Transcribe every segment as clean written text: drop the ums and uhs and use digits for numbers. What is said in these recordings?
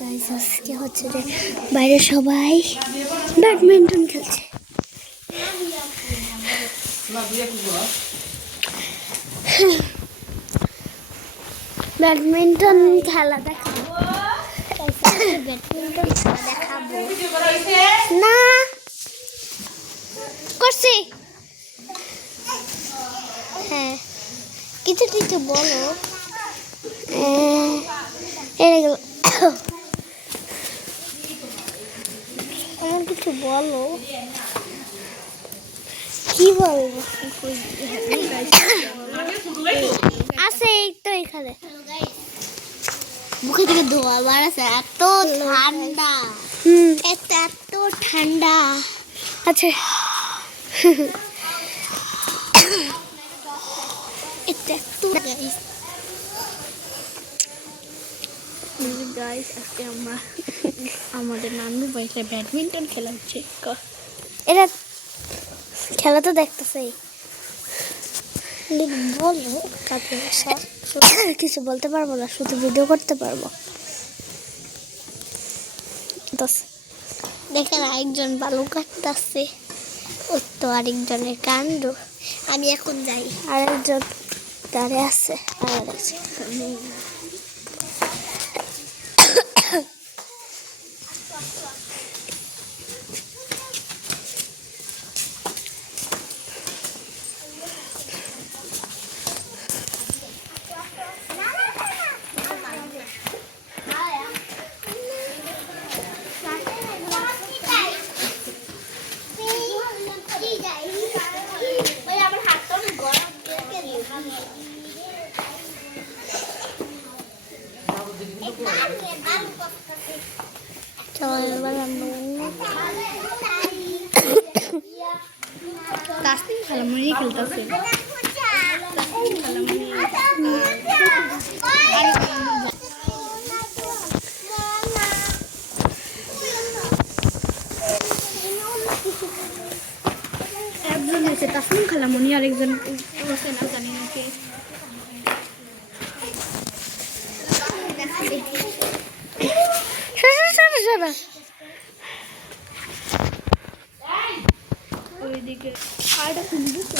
Guys আজকে হচ্ছে যে বাইরে সবাই ব্যাডমিন্টন খেলছে। ব্যাডমিন্টন খেলা দেখাবো, ব্যাডমিন্টন খেলা দেখাবো না করছি। হ্যাঁ কিছু কিছু বলো। আমার কিছু বলো, কি বলবো? আছে এই তো এখানে মুখে থেকে ধোয়া বার আছে, এত ঠান্ডা। এত ঠান্ডা। আচ্ছা এটা একটু গাইস আজকে আমরা আমাদের নানু বাড়িতে ব্যাডমিন্টন খেলা হচ্ছে। এরা খেলা তো দেখতেছে। বলো কিছু বলতে পারবো না, শুধু ভিডিও করতে পারবো। দেখেন আরেকজন বালু কাটতেছে, ওই তো আরেকজনের কাণ্ড। আমি এখন যাই, আরেকজন দাঁড়িয়ে আছে আর খেলামুড়ি খেলতেছে। একজন হয়েছে তাসনিম খালামণি, আরেকজন জানি না কে। ওইদিকে আরেকটা খুলবো তো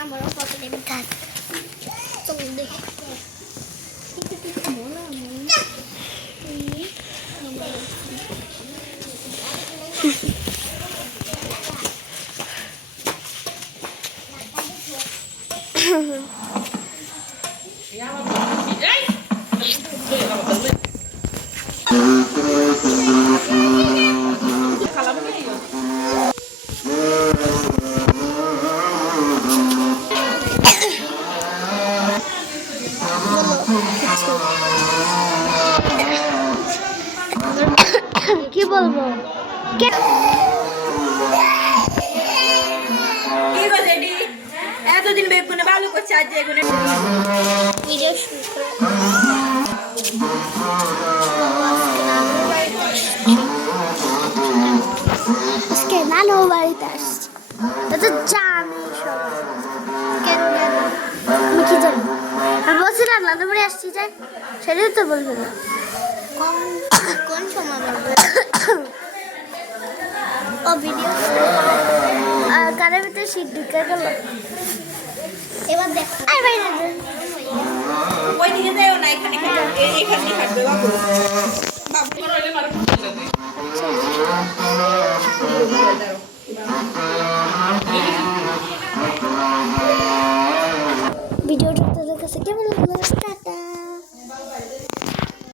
আমারও পকেটে থাক তো দেখি কি বলবো? এতদিন বেগুনে ভালো করছে, আজ এগুনে ভিডিও শুরু করে আজকে নানু বাড়িতে আসছি। তো জানি সব আমি কি জানি, আমি বলছিলাম নানু বাড়ি আসছি যাই, সেটাই তো বলবে না। কোন সময় বলবে? ও ভিডিও কারের ভিতরে শীত ঢুকে গেল। এবার দেখ ওই দিকে যাও না, এখানে এখানে থাকবে বাবু। বাবু